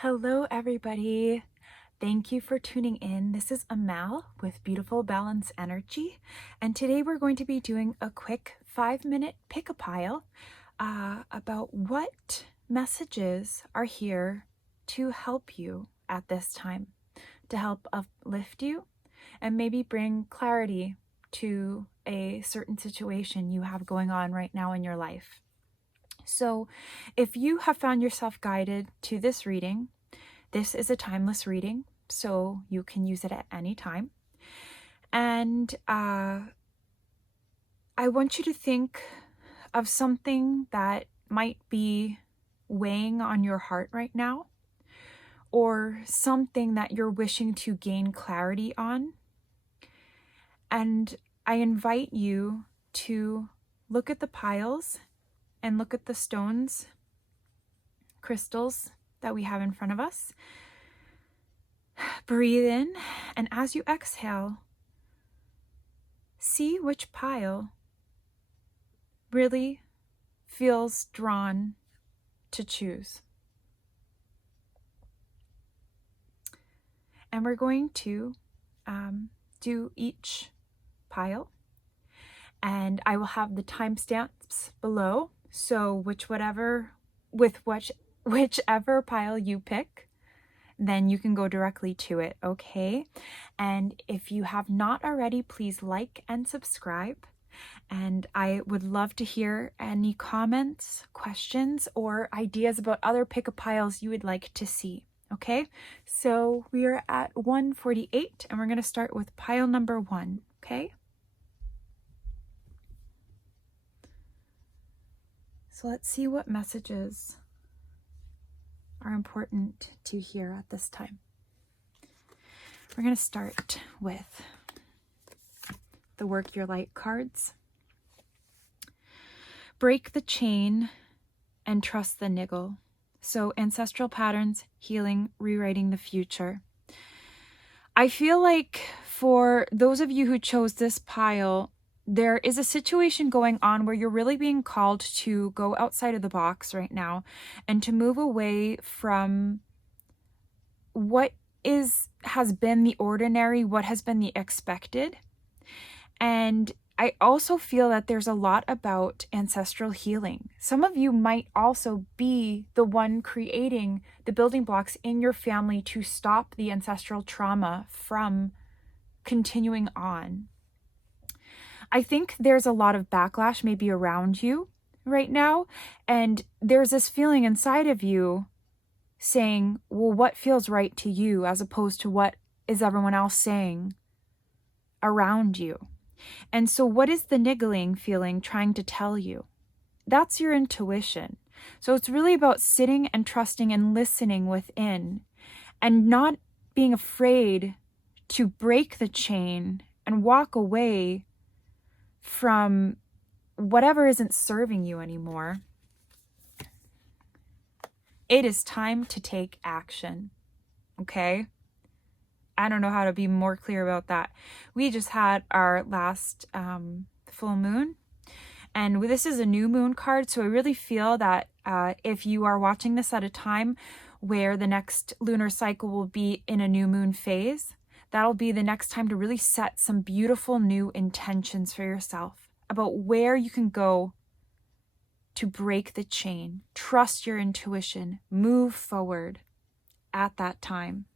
Hello, everybody. Thank you for tuning in. This is Amal with Beautiful Balance Energy, and today we're going to be doing a quick 5-minute pick-a-pile about what messages are here to help you at this time, to help uplift you and maybe bring clarity to a certain situation you have going on right now in your life. So if you have found yourself guided to this reading, this is a timeless reading, so you can use it at any time. And I want you to think of something that might be weighing on your heart right now, or something that you're wishing to gain clarity on. And I invite you to look at the piles and look at the stones, crystals that we have in front of us. Breathe in, and as you exhale, see which pile really feels drawn to choose. And we're going to do each pile, and I will have the timestamps below. So whichever pile you pick, then you can go directly to it, okay? And if you have not already, please like and subscribe. And I would love to hear any comments, questions, or ideas about other pick-a-piles you would like to see, okay? So we are at 148, and we're going to start with pile number 1, okay? So let's see what messages are important to hear at this time. We're going to start with the Work Your Light cards. Break the chain and trust the niggle. So ancestral patterns, healing, rewriting the future. I feel like for those of you who chose this pile, there is a situation going on where you're really being called to go outside of the box right now and to move away from what has been the ordinary, what has been the expected. And I also feel that there's a lot about ancestral healing. Some of you might also be the one creating the building blocks in your family to stop the ancestral trauma from continuing on. I think there's a lot of backlash maybe around you right now, and there's this feeling inside of you saying, well, what feels right to you as opposed to what is everyone else saying around you? And so what is the niggling feeling trying to tell you? That's your intuition. So it's really about sitting and trusting and listening within and not being afraid to break the chain and walk away from whatever isn't serving you anymore. It is time to take action, okay? I don't know how to be more clear about that. We just had our last full moon, and this is a new moon card, so I really feel that if you are watching this at a time where the next lunar cycle will be in a new moon phase, that'll be the next time to really set some beautiful new intentions for yourself about where you can go to break the chain. Trust your intuition. Move forward at that time.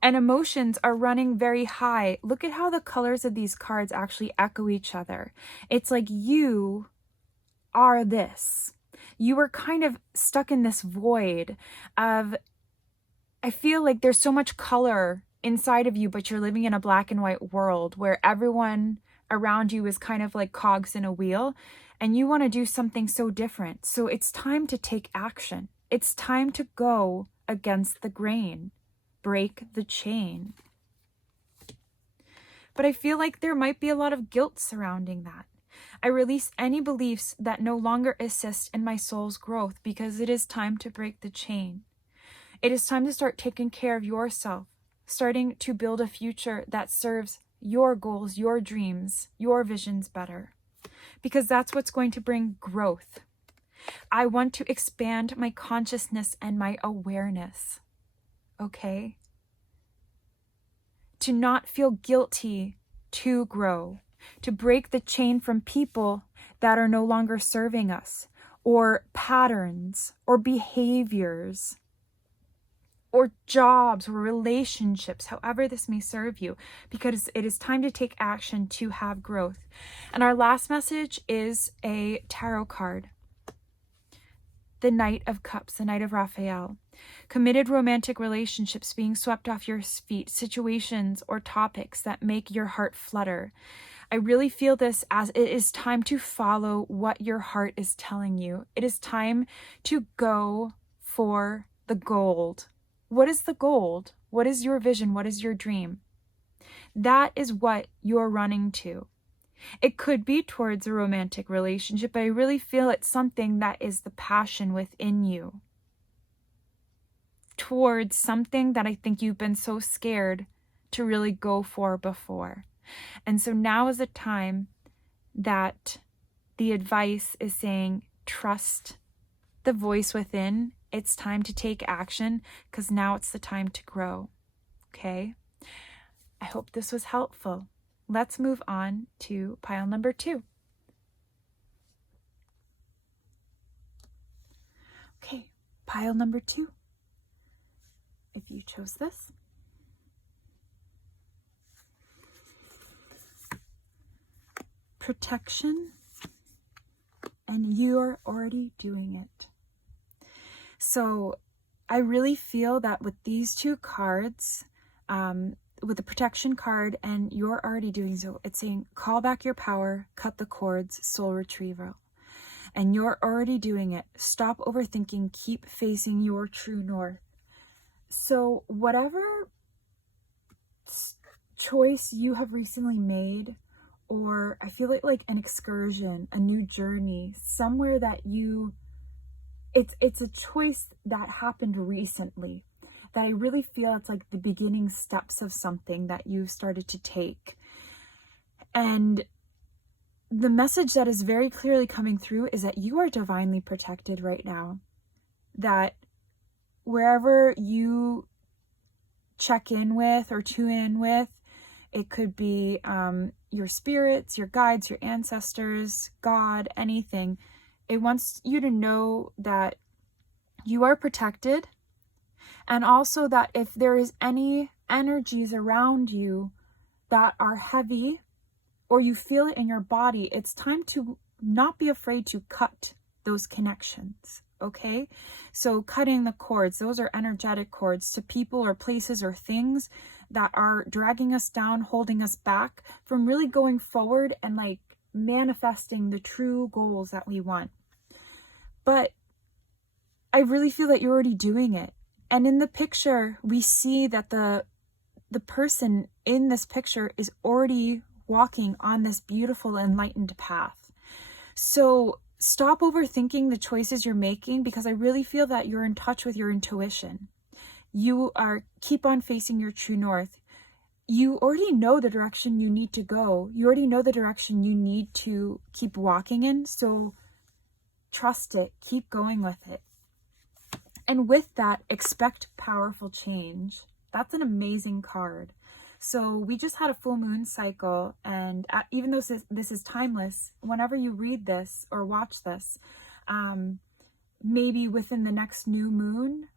And emotions are running very high. Look at how the colors of these cards actually echo each other. It's like you are this. You are kind of stuck in this void of, I feel like there's so much color inside of you, but you're living in a black and white world where everyone around you is kind of like cogs in a wheel, and you want to do something so different. So it's time to take action. It's time to go against the grain. Break the chain. But I feel like there might be a lot of guilt surrounding that. I release any beliefs that no longer assist in my soul's growth because it is time to break the chain. It is time to start taking care of yourself, starting to build a future that serves your goals, your dreams, your visions better. Because that's what's going to bring growth. I want to expand my consciousness and my awareness. Okay? To not feel guilty to grow, to break the chain from people that are no longer serving us, or patterns, or behaviors, or jobs, or relationships, however this may serve you, because it is time to take action to have growth. And our last message is a tarot card. The Knight of Cups, the Knight of Raphael. Committed romantic relationships being swept off your feet, situations or topics that make your heart flutter. I really feel this as it is time to follow what your heart is telling you. It is time to go for the gold. What is the gold? What is your vision? What is your dream? That is what you're running to. It could be towards a romantic relationship, but I really feel it's something that is the passion within you. Towards something that I think you've been so scared to really go for before. And so now is a time that the advice is saying, trust the voice within. It's time to take action because now it's the time to grow. Okay? I hope this was helpful. Let's move on to pile number 2. Okay, pile number 2. If you chose this. Protection, and you're already doing it. So I really feel that with these 2 cards, with the protection card and you're already doing so, it's saying call back your power, cut the cords, soul retrieval. And you're already doing it. Stop overthinking, keep facing your true north. So whatever choice you have recently made, or I feel like an excursion, a new journey, somewhere that it's a choice that happened recently, that I really feel it's like the beginning steps of something that you started to take. And the message that is very clearly coming through is that you are divinely protected right now. That wherever you check in with or tune in with, it could be your spirits, your guides, your ancestors, God, anything. It wants you to know that you are protected. And also that if there is any energies around you that are heavy or you feel it in your body, it's time to not be afraid to cut those connections, okay? So cutting the cords, those are energetic cords to people or places or things that are dragging us down, holding us back from really going forward and like manifesting the true goals that we want. But I really feel that you're already doing it. And in the picture, we see that the person in this picture is already walking on this beautiful, enlightened path. So stop overthinking the choices you're making, because I really feel that you're in touch with your intuition. You are keep on facing your true north. You already know the direction you need to go. You already know the direction you need to keep walking in. So trust it. Keep going with it. And with that, expect powerful change. That's an amazing card. So we just had a full moon cycle, and even though this is timeless, whenever you read this or watch this, maybe within the next new moon,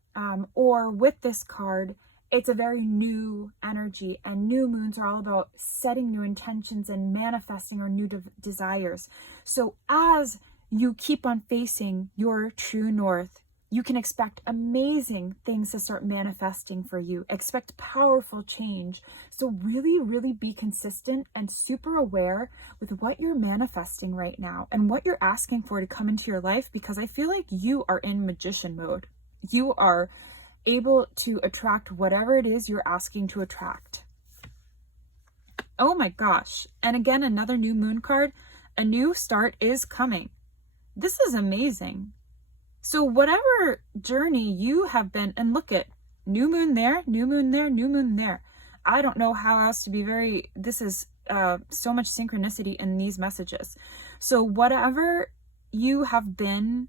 or with this card, it's a very new energy, and new moons are all about setting new intentions and manifesting our new desires. So as you keep on facing your true north, you can expect amazing things to start manifesting for you. Expect powerful change. So really, really be consistent and super aware with what you're manifesting right now and what you're asking for to come into your life, because I feel like you are in magician mode. You are able to attract whatever it is you're asking to attract. Oh my gosh. And again, another new moon card. A new start is coming. This is amazing. So whatever journey you have been, and look at new moon there, new moon there, new moon there. I don't know how else to be this is so much synchronicity in these messages. So whatever you have been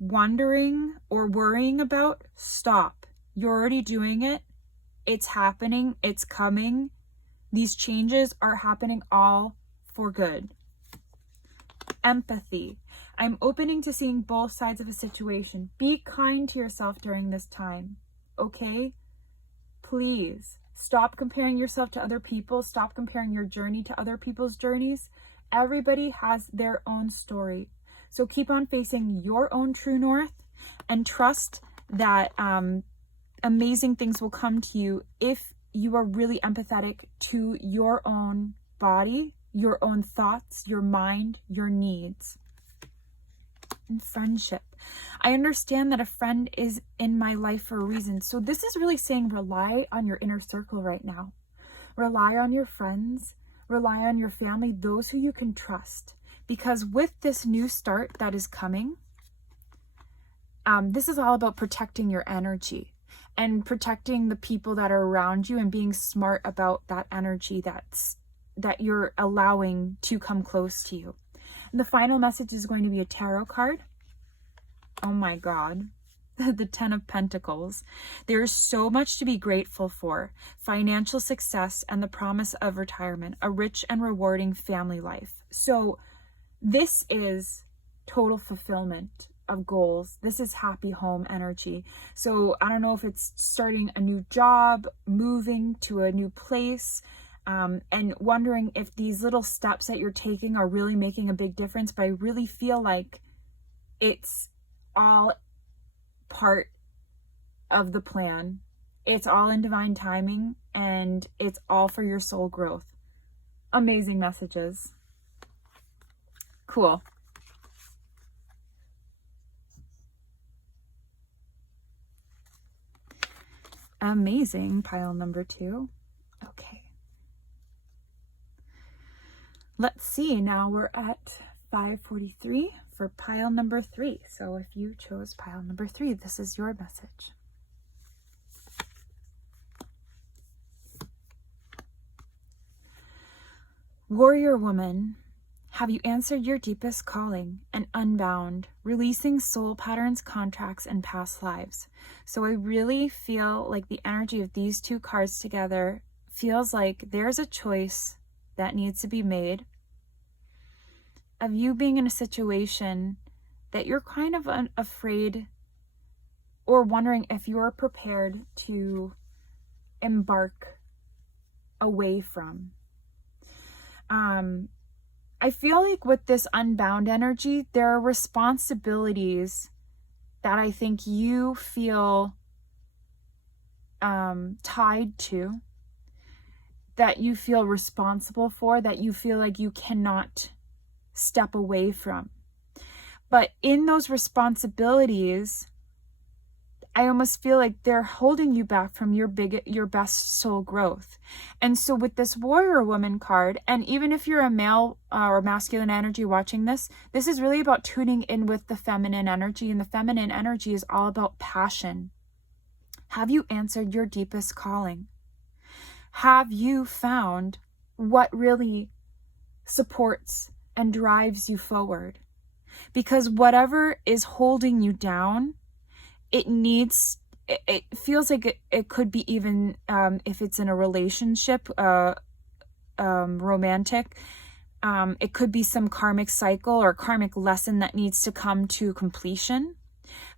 wondering or worrying about, stop. You're already doing it. It's happening. It's coming. These changes are happening all for good. Empathy. I'm opening to seeing both sides of a situation. Be kind to yourself during this time, okay? Please stop comparing yourself to other people. Stop comparing your journey to other people's journeys. Everybody has their own story. So keep on facing your own true north and trust that amazing things will come to you if you are really empathetic to your own body, your own thoughts, your mind, your needs. And friendship. I understand that a friend is in my life for a reason. So this is really saying rely on your inner circle right now. Rely on your friends. Rely on your family, those who you can trust. Because with this new start that is coming, this is all about protecting your energy and protecting the people that are around you and being smart about that energy that you're allowing to come close to you. And the final message is going to be a tarot card. Oh my God. The 10 of Pentacles. There is so much to be grateful for. Financial success and the promise of retirement. A rich and rewarding family life. So this is total fulfillment of goals. This is happy home energy. So I don't know if it's starting a new job, moving to a new place, and wondering if these little steps that you're taking are really making a big difference. But I really feel like it's all part of the plan. It's all in divine timing, and it's all for your soul growth. Amazing messages. Cool. Amazing. Pile number 2. Okay. Let's see. Now we're at 543 for pile number 3. So if you chose pile number 3, this is your message. Warrior woman, have you answered your deepest calling and unbound, releasing soul patterns, contracts, and past lives? So I really feel like the energy of these two cards together feels like there's a choice that needs to be made of you being in a situation that you're kind of afraid or wondering if you're prepared to embark away from. I feel like with this unbound energy, there are responsibilities that I think you feel tied to, that you feel responsible for, that you feel like you cannot step away from. But in those responsibilities, I almost feel like they're holding you back from your best soul growth. And so with this warrior woman card, and even if you're a male or masculine energy watching this is really about tuning in with the feminine energy. And the feminine energy is all about passion. Have you answered your deepest calling? Have you found what really supports and drives you forward? Because whatever is holding you down, it feels like it could be even if it's in a relationship, romantic, it could be some karmic cycle or karmic lesson that needs to come to completion.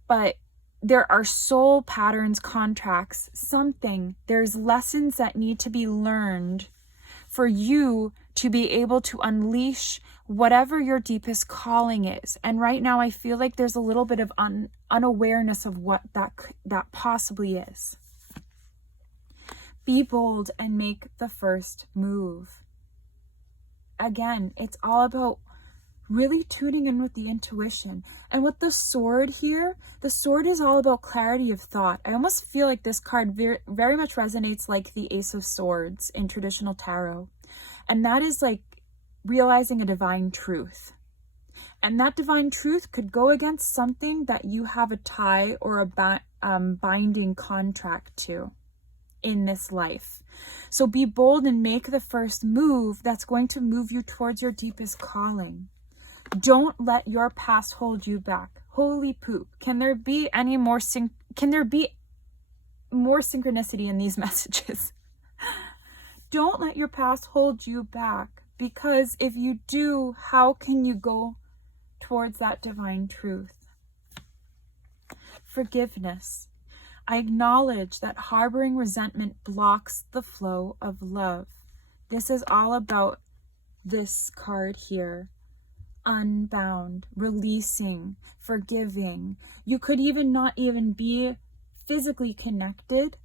But there are soul patterns, contracts, there's lessons that need to be learned for you to be able to unleash whatever your deepest calling is. And right now I feel like there's a little bit of unawareness of what that possibly is. Be bold and make the first move. Again, it's all about really tuning in with the intuition. And with the sword here, the sword is all about clarity of thought. I almost feel like this card very much resonates like the Ace of Swords in traditional tarot. And that is like realizing a divine truth. And that divine truth could go against something that you have a tie or a binding contract to in this life. So be bold and make the first move that's going to move you towards your deepest calling. Don't let your past hold you back. Holy poop. Can there be any more synchronicity in these messages? Don't let your past hold you back, because if you do, how can you go towards that divine truth? Forgiveness. I acknowledge that harboring resentment blocks the flow of love. This is all about this card here. Unbound, releasing, forgiving. You could even not even be physically connected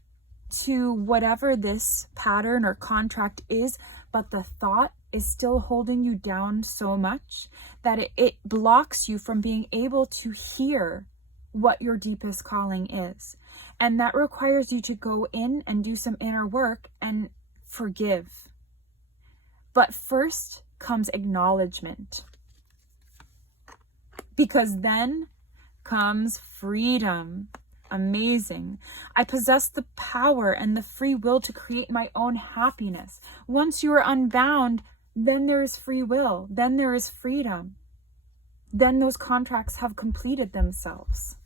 to whatever this pattern or contract is, but the thought is still holding you down so much that it blocks you from being able to hear what your deepest calling is. And that requires you to go in and do some inner work and forgive. But first comes acknowledgement, because then comes freedom. Amazing. I possess the power and the free will to create my own happiness. Once you are unbound, then there is free will. Then there is freedom. Then those contracts have completed themselves.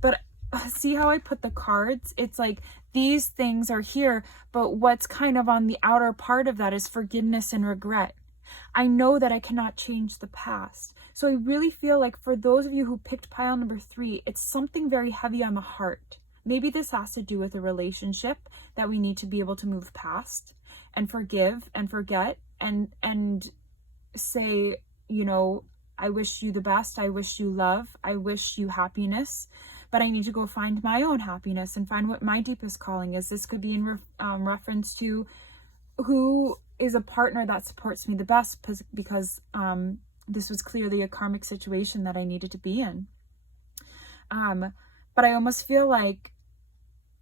But see how I put the cards? It's like these things are here, but what's kind of on the outer part of that is forgiveness and regret. I know that I cannot change the past. So I really feel like for those of you who picked pile number 3, it's something very heavy on the heart. Maybe this has to do with a relationship that we need to be able to move past and forgive and forget and say, you know, I wish you the best. I wish you love. I wish you happiness. But I need to go find my own happiness and find what my deepest calling is. This could be in reference to who is a partner that supports me the best, because this was clearly a karmic situation that I needed to be in. But I almost feel like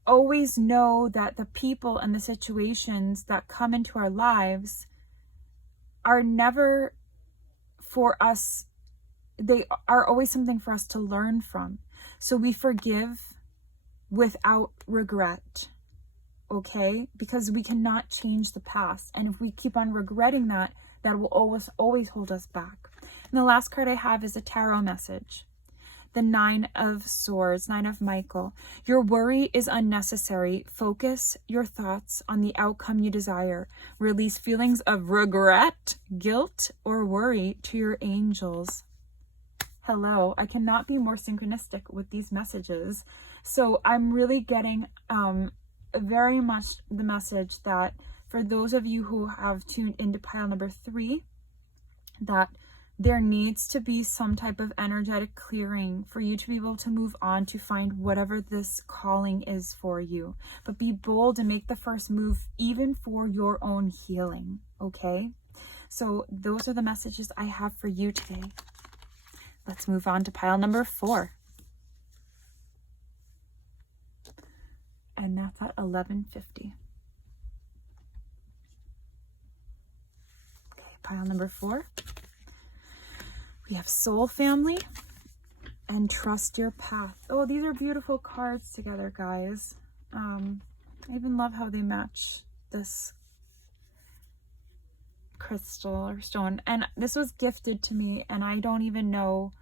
always know that the people and the situations that come into our lives are never for us. They are always something for us to learn from. So we forgive without regret, okay? Because we cannot change the past. And if we keep on regretting that, that will always hold us back. And the last card I have is a tarot message. The 9 of Swords, 9 of Michael. Your worry is unnecessary. Focus your thoughts on the outcome you desire. Release feelings of regret, guilt, or worry to your angels. Hello, I cannot be more synchronistic with these messages. So I'm really getting very much the message that for those of you who have tuned into pile number 3, that there needs to be some type of energetic clearing for you to be able to move on to find whatever this calling is for you. But be bold and make the first move, even for your own healing, okay? So those are the messages I have for you today. Let's move on to pile number 4. And that's at 11:50. Okay, pile number 4. We have Soul Family and Trust Your Path. Oh, these are beautiful cards together, guys. I even love how they match this crystal or stone. And this was gifted to me, and I don't even know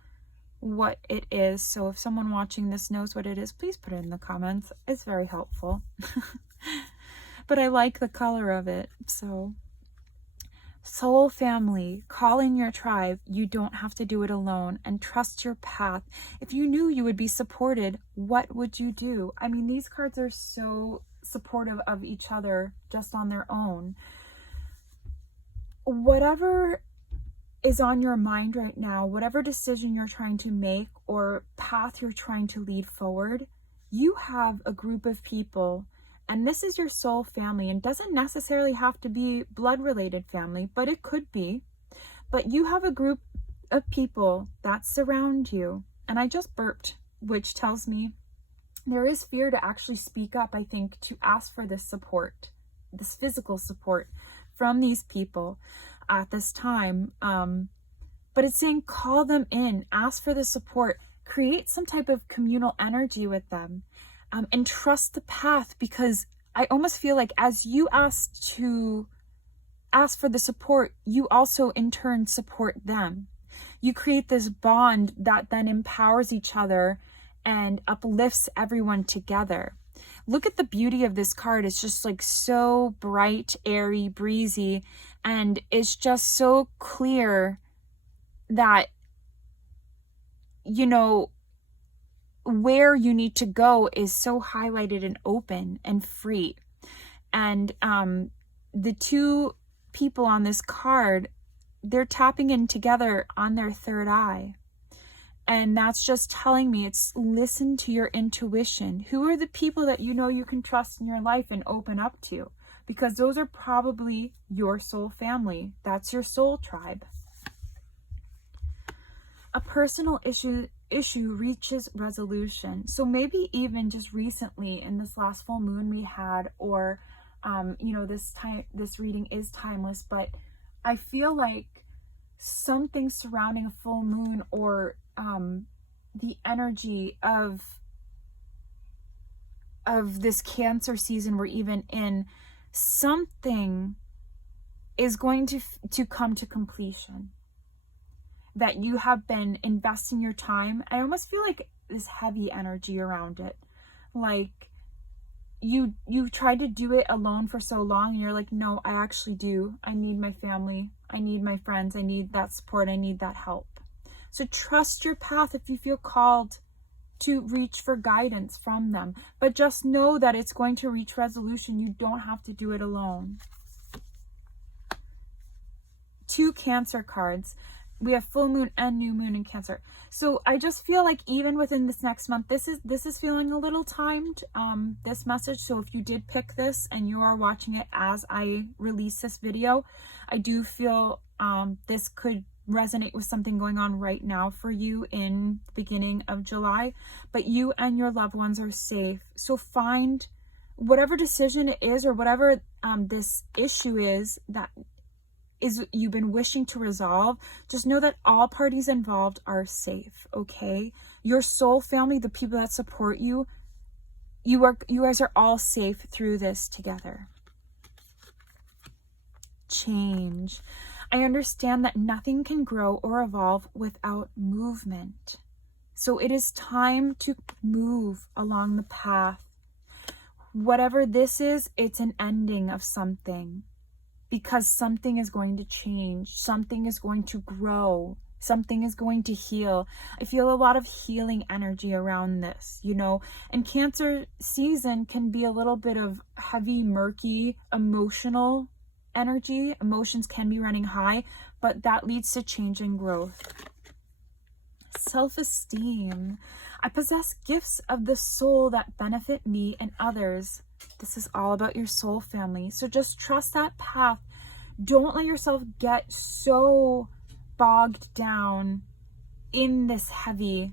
what it is. So if someone watching this knows what it is, please put it in the comments. It's very helpful. But I like the color of it. So Soul Family, call in your tribe. You don't have to do it alone, and trust your path. If you knew you would be supported, what would you do? I mean, these cards are so supportive of each other just on their own. Whatever is on your mind right now, whatever decision you're trying to make or path you're trying to lead forward, you have a group of people, and this is your soul family, and doesn't necessarily have to be blood related family, but it could be. But you have a group of people that surround you. And I just burped, which tells me there is fear to actually speak up, I think, to ask for this support, this physical support from these people at this time. But it's saying call them in, ask for the support, create some type of communal energy with them, and trust the path, because I almost feel like as you ask for the support, you also in turn support them. you create this bond that then empowers each other and uplifts everyone together. Look at the beauty of this card. It's just like so bright, airy, breezy, and it's just so clear that, you know, where you need to go is so highlighted and open and free. And the two people on this card, they're tapping in together on their third eye. And that's just telling me, it's listen to your intuition. Who are the people that you know you can trust in your life and open up to? Because those are probably your soul family. That's your soul tribe. A personal issue reaches resolution. So maybe even just recently in this last full moon we had, or you know, this reading is timeless, but I feel like something surrounding a full moon, or the energy of this Cancer season we're even in, something is going to come to completion that you have been investing your time. I almost feel like this heavy energy around it, like you tried to do it alone for so long, and you're like, no, I actually do. I need my family. I need my friends. I need that support. I need that help. So trust your path if you feel called to reach for guidance from them. But just know that it's going to reach resolution. You don't have to do it alone. 2 Cancer cards. We have full moon and new moon in Cancer. So I just feel like even within this next month, this is feeling a little timed, this message. So if you did pick this and you are watching it as I release this video, I do feel this could resonate with something going on right now for you in the beginning of July. But you and your loved ones are safe. So find whatever decision it is, or whatever this issue is that you've been wishing to resolve, just know that all parties involved are safe, okay? Your soul family, the people that support you, you guys are all safe through this together. Change. I understand that nothing can grow or evolve without movement. So it is time to move along the path. Whatever this is, it's an ending of something. Because something is going to change, something is going to grow, something is going to heal. I feel a lot of healing energy around this, you know, and Cancer season can be a little bit of heavy, murky, emotional energy. Emotions can be running high, but that leads to change and growth. Self-esteem. I possess gifts of the soul that benefit me and others. This is all about your soul family. So just trust that path. Don't let yourself get so bogged down in this heavy,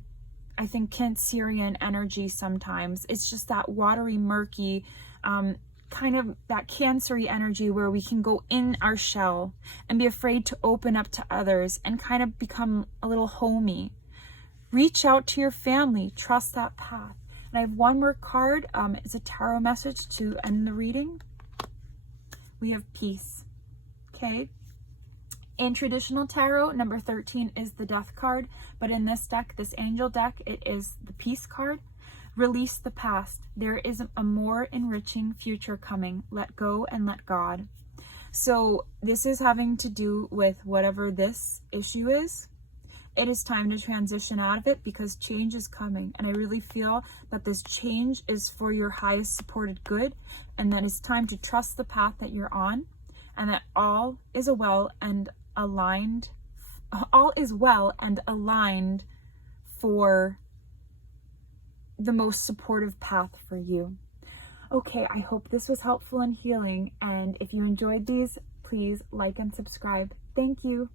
I think, Cancerian energy sometimes. It's just that watery, murky, kind of that Cancery energy where we can go in our shell and be afraid to open up to others and kind of become a little homey. Reach out to your family. Trust that path. And I have one more card. It's a tarot message to end the reading. We have peace. Okay. In traditional tarot, number 13 is the death card. But in this deck, this angel deck, it is the peace card. Release the past. There is a more enriching future coming. Let go and let God. So this is having to do with whatever this issue is. It is time to transition out of it because change is coming. And I really feel that this change is for your highest supported good, and that it's time to trust the path that you're on, and that all is well and aligned for the most supportive path for you. Okay, I hope this was helpful and healing. And if you enjoyed these, please like and subscribe. Thank you.